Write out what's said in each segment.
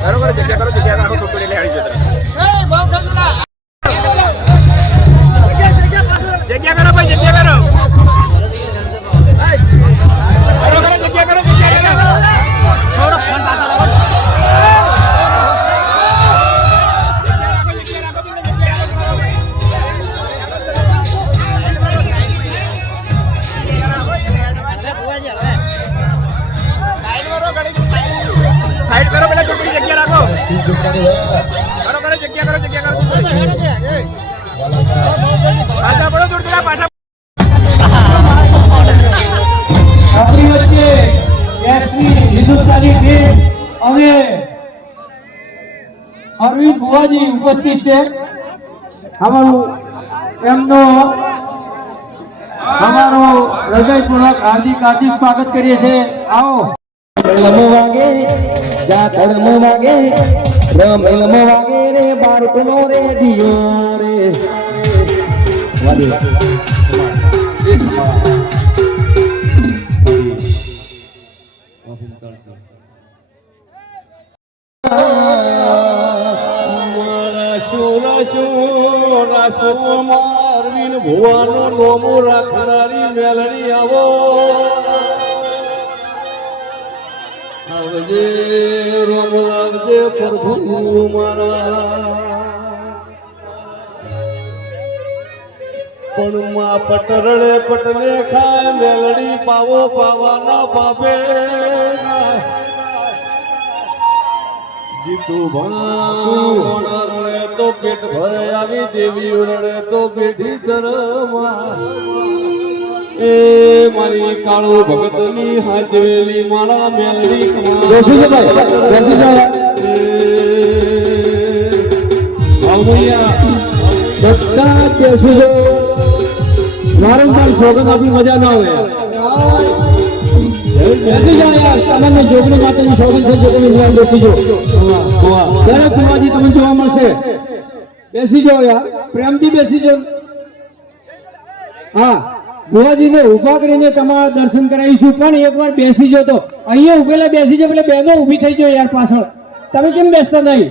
બરોબર જગ્યા કરો જગ્યા કરો છોટો લઈને આવી જતા જગ્યા કરો ભાઈ જગ્યા કરો જગ્યા કરો થોડો ફોન साइड करो पहले टोकरी जग्या रखो करो करो जग्या करो पाछा पड़ो दूर दूर पाछा આપણી વચ્ચે એસની હિન્દુસ્તાની ટીમ અને અરવિંદ ભુવાજી ઉપસ્થિત છે અમારું એમનો હૃદયપૂર્વક હાર્દિક સ્વાગત કરીએ છીએ આવો રમ વાગે જા ધર્મ વાગે રમ વાગે રે બાળકોનો રેડિયો રે વાદી અરવિંદ ભુવાનો નોમો રાખનારી મેલડી આવો આવજે રોમ લાગજે પ્રભુ મારા પણ માં પટરડે પટલે ખાય મેલડી પાવો પાવાના પાપે જીતુ ભણે તો પેટ ભરે આવી દેવી રડે તો પેઢી ધરમા એ મારી કાળો ભગતની હાજવેલી માળા મેલડી વારંવાર સોગન આપી મજા ના આવે તમને જોગણી માતાની સોગન છે જોગણી બેસી જો દરેક કુમાજી તમને જોવા મળશે બેસી જાઓ યાર પ્રેમથી બેસી જાઓ હા ભુવાજીને ઉભા કરીને તમારા દર્શન કરાવીશું પણ એકવાર બેસી જાઓ તો અહીંયા ઉભેલા બેસી જાઓ એટલે બહેનો ઊભી થઈ જાઓ યાર પાછળ તમે કેમ બેસતા નહીં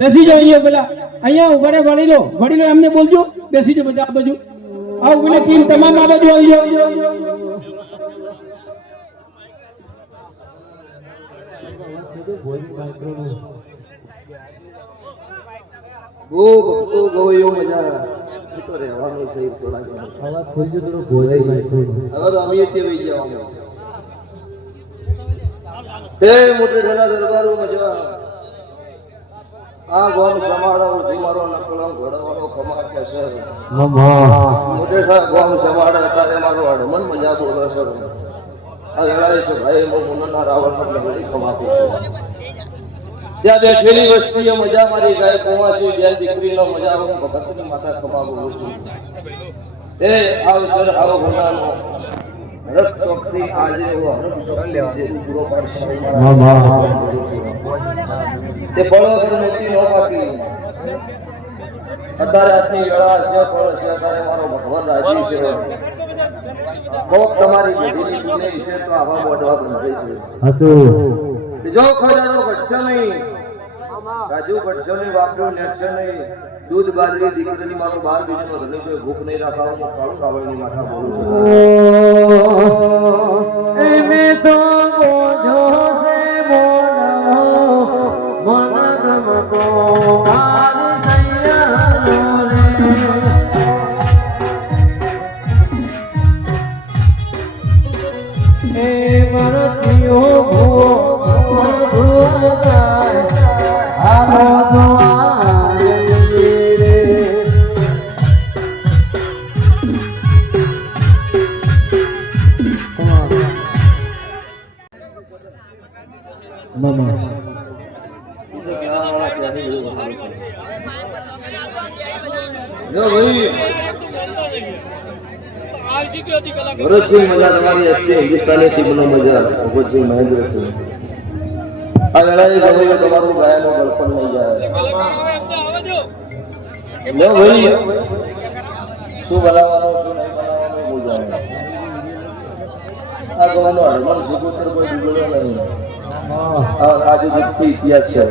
બેસી જાઓ અહીંયા પેલા અહીંયા ઉભા વળી લો એમને બોલજો બેસી જાઓ બધા આ બાજુ આ ઉભેલી ટીમ તમામ આ બાજુ આવી જાઓ ગો ભક્તો ગવયો મજા તો રહેવાનું છે થોડા આવા ખોલજો થોડો ગોળાઈ જાય હવે તો અમે તે વઈ જવાનું તે મોટે ઠેલા દરબારો મજા આ ગોમ સમાડો ધીમારો નકળો ઘોડાવાળો ખમા કે છે મોટે ઠા ગોમ સમાડે તારે મારો હડમન મજા બોલે છે આ લડાઈ છે ભાઈ મોના રાવણ એટલે ખમા કે ત્યાં બેઠેલી વસ્તીએ મજા મારી ગાય કોવાથી બેન દીકરીનો મજા હું ભગતની માતા ખમા બોલું છું એ આવસર આવો ભણાનો રથ ચોકથી આજે એવો હરમ ચોક જે પૂરો પાડશે તે ફળો મોટી નો પાકી અત્યારે આજની વેળા છે ફળ છે અત્યારે મારો ભગવાન રાજી છે કોક તમારી દીકરી દુનિયા છે તો આવા મોઢવા બંધાઈ છે હતું જો ખજાનો ઘટશે નહીં કાજુ ઘટશે નહીં વાપર્યું નેટશે નહીં દૂધ બાજરી દીકરીની મારો બાર બીજનો ધણી કોઈ ભૂખ નહીં રાખવાનું કાળું કાવળની માથા બોલું એમે તો બોજો સે બોલો મન ગમતો માર સૈયા રે એ મરતિયો ભરતસિંહ મજા તમારી હશે હિન્દુસ્તાની ટીમનો મજા ભગતસિંહ મહેન્દ્રસિંહ આ લડાઈ ગમે તમારું ગાયનું ગળપણ નહીં જાય લે ભાઈ શું બનાવવાનું શું નહીં બનાવવાનું બોલ જાય આ ગવાનો હનુમાન સુપુત્ર કોઈ બીજો નહીં. આજે દુઃખથી ઇતિહાસ છે.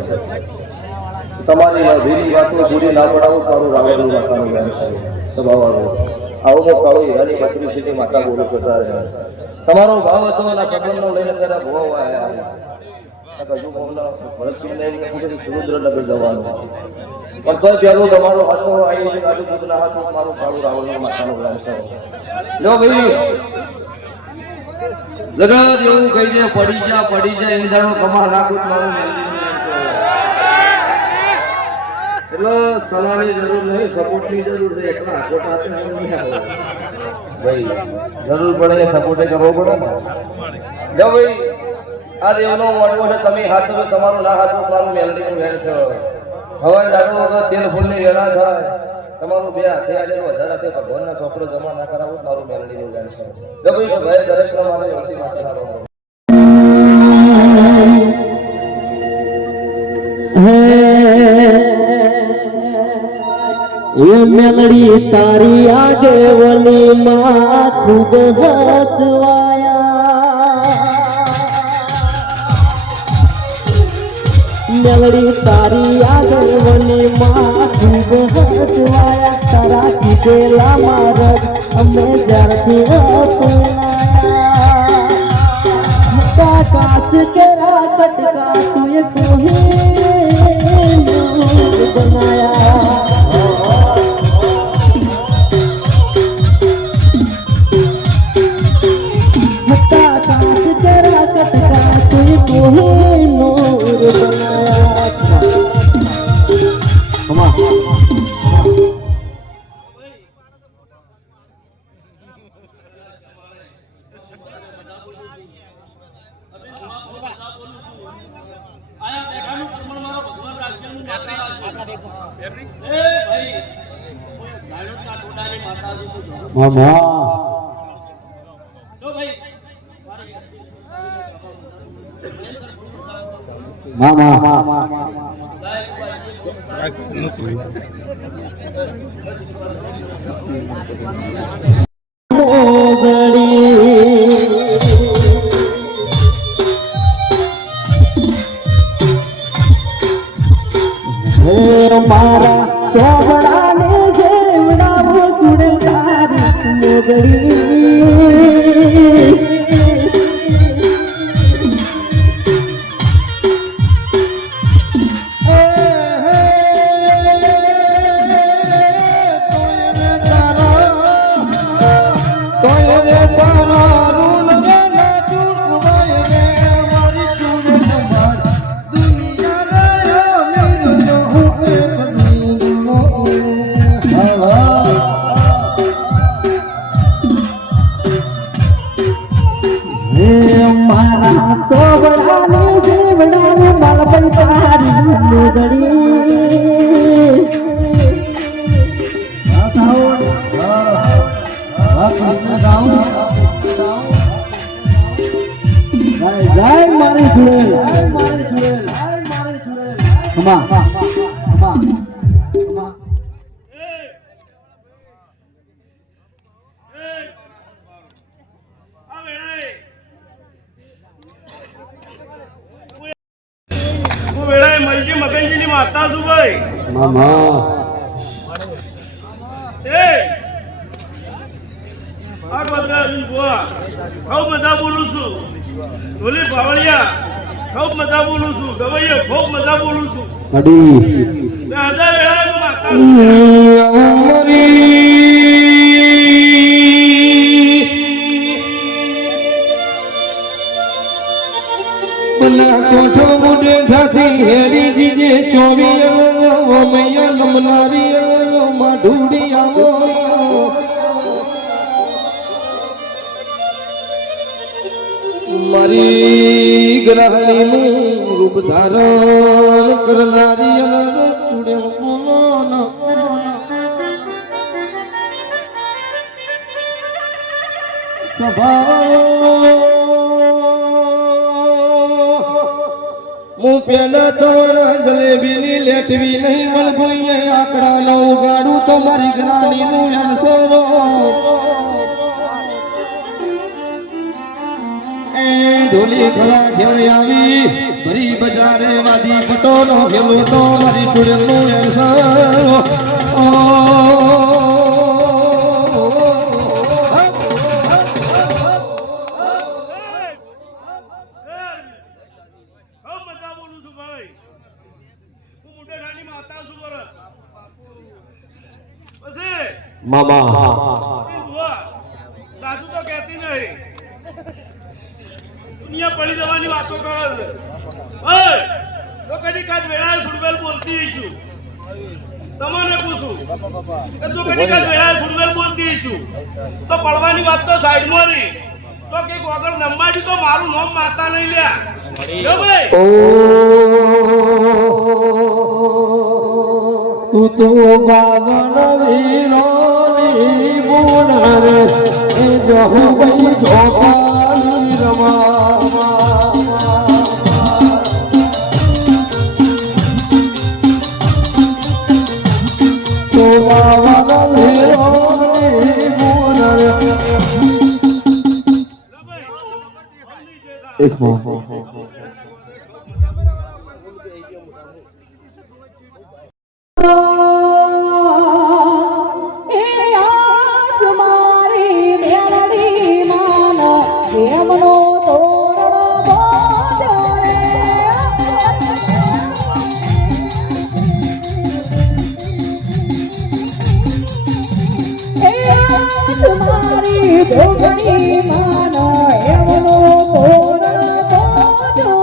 તમારી નવીની વાતો પૂરી ના પડાવો તારું રાવણનું માતાનું જ્ઞાન છે સ્વભાવ આવો આવો મો કાળો હીરાની બત્રી સીધી માતા બોલો છો તારે તમારો ભાવ હતો એના સંબંધનો લઈને તેના ભોવ આવ્યા હજુ બોલના ભરતસિંહને સમુદ્રનગર જવાનું પણ તો પેલું તમારો હાથો આવી છે આજુબાજુના હાથો મારું કાળું રાવણનું માતાનું જ્ઞાન છે. લો ભાઈ જગત એવું કહી દે પડી જાય ઈંધાણો કમા નાખું મારું એટલે સલાહની જરૂર નહીં સપોર્ટની જરૂર છે. એકલા છોટા હાથે નહીં આવે ભાઈ જરૂર પડે સપોર્ટ કરવો પડે ને. જો ભાઈ આ દેવનો વડવો છે તમે હાથો તો તમારું ના હાથો મારું મેલડીનું વેણ છે. હવા ડાળો વગર તેલ ફૂલની વેળા થાય તમારું બે હાથે આલેલું વધારે હાથે ભગવાનના ચોપડો જમા ના કરાવો મારું મેલડીનું વેણ છે. જો ભાઈ ભાઈ દરેક મારી વસ્તી માટે ના રહો. એ મેલડી તારી આગેવની માં ખૂબ હચવાયા મેલડી તારી આગેવની માં ખૂબ હચવાયા તારા કીધેલા મારગ અમે જ્યારથી અપનાયા કાચ કેરા કટકા તુએ કોહી બનાયા મારા ચોબડાને જેવડાવો ચૂડે તારી મોગડી મગનજીની માતા છું ભાઈ આ બધા ખૂબ મજા બોલું છું. ઢોલી ભાવળિયા ખૂબ મજા બોલું છું. ગવૈયો ખૂબ મજા બોલું છું. હજાર વેળા માતા કોઠો મુડે ઠાથી હેરી જીજે ચોવી મૈયા નમનારી માઢુડી આવો મારી ગ્રહણીનું રૂપ ધારણ કરનારી ચૂડે સ્વભાવ હું પેલા તવણા જલેબીની લેટવી નહીં વળગોઈએ આકડા ન ઉગાડું તો મારી ગ્રાણીનું એમ સરો ઢોલી ખરા ઘેર આવી ભરી બજારે વાદી પટોનો ખેલો તો મારી ચુડેલનો ખૂબ મજા બોલું છું ભાઈ. હું મોટેરાની માતા છું બરાબર. પછી મામા અરે બુઆ, સાચું તો કહેતી નહીં. દુનિયા પડી જવાની વાતો કરે છે. ઓય, તો કદી કાચ વેળાએ સુડવેલ બોલતી હઈશું. તમને પૂછું કે તું કદી કાચ વેળાએ સુડવેલ બોલતી હઈશું તો પડવાની વાત તો સાઈડમાં રહી. તો કે ગોગળ નંબાજી તો મારું નામ માતા નહીં લ્યા. જો ભાઈ તું તો બાવન વીરોની બોનાર એ જહુ બઈ જોપાની રમા તો બાવન વીરોની બોનાર એક એ આજ મારી મેલડી માનો પ્રેમનો તોરણ બાંધ્યો રે. એ આજ મારી જોગણી માનો એમનો તોરણ બાંધ્યો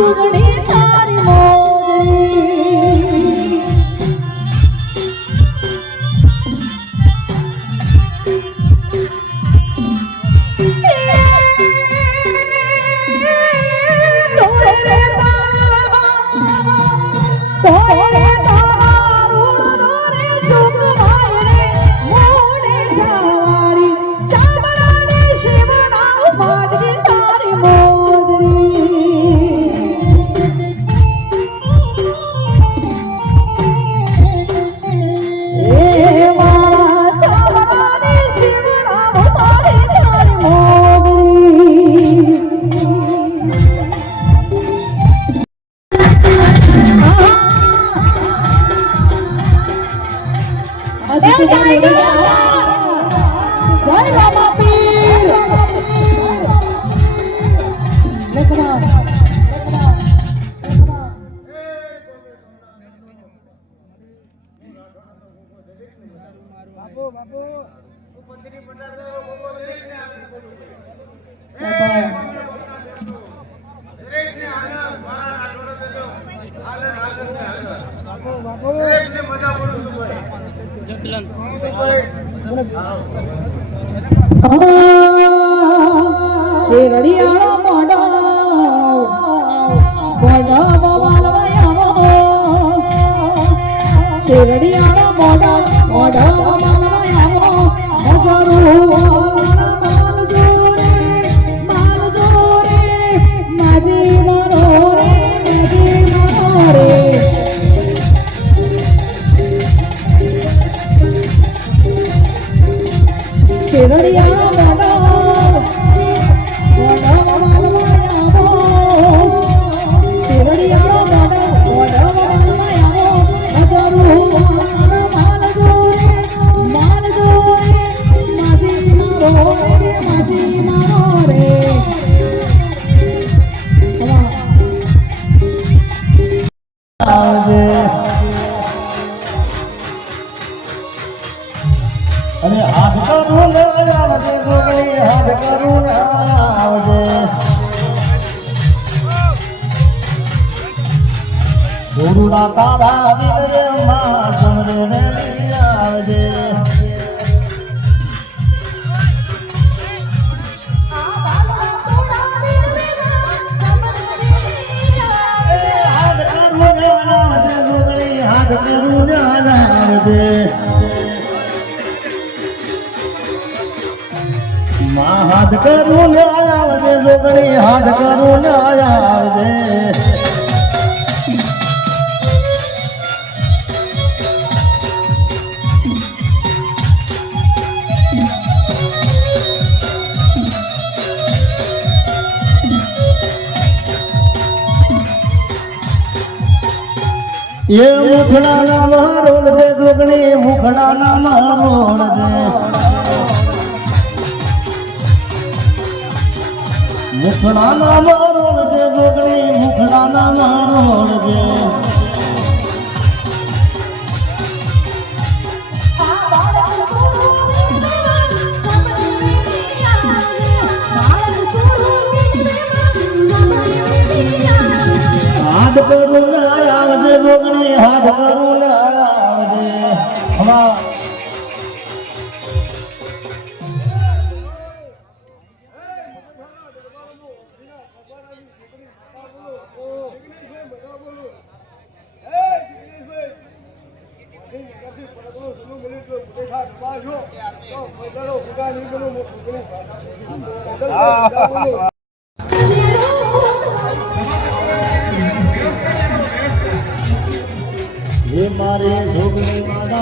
જુગણી તારી મોજડી શેરડીયાળો મોઢો મોઢો બોલવાયો શેરડીયાળો મોઢો મોઢો બોલવાયો માલ જોરે માજી મારો રે શેરડીયાળો મોઢો અને હાથ કરું આવજે જોગણી હાથ કરું આવજે ગુરુના તારા વિગરે માં સમરે આવજે હાથ કરું આવજે જોગણી હાથ કરું આવજે હાથ કરું ને આવજે જોગણી હાથ કરું ને આવજે એ મુખડા ના મારોડ દે જોગણી મુખડા ના મારોડ દે મુખડા ના મારોડ દે જોગણી મુખડા ના મારોડ દે હાથ કરું ને આવજે જોગણી હાથ કરું ને આવજે હમણાં ये मारे जोगणी वाला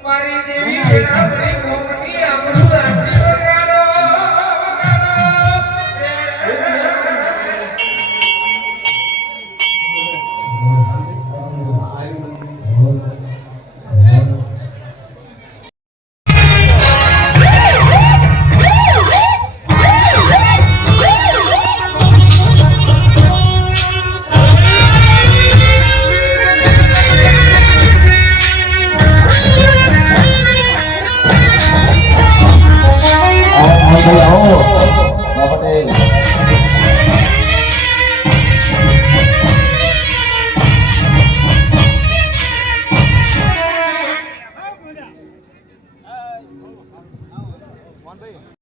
મારી દેવી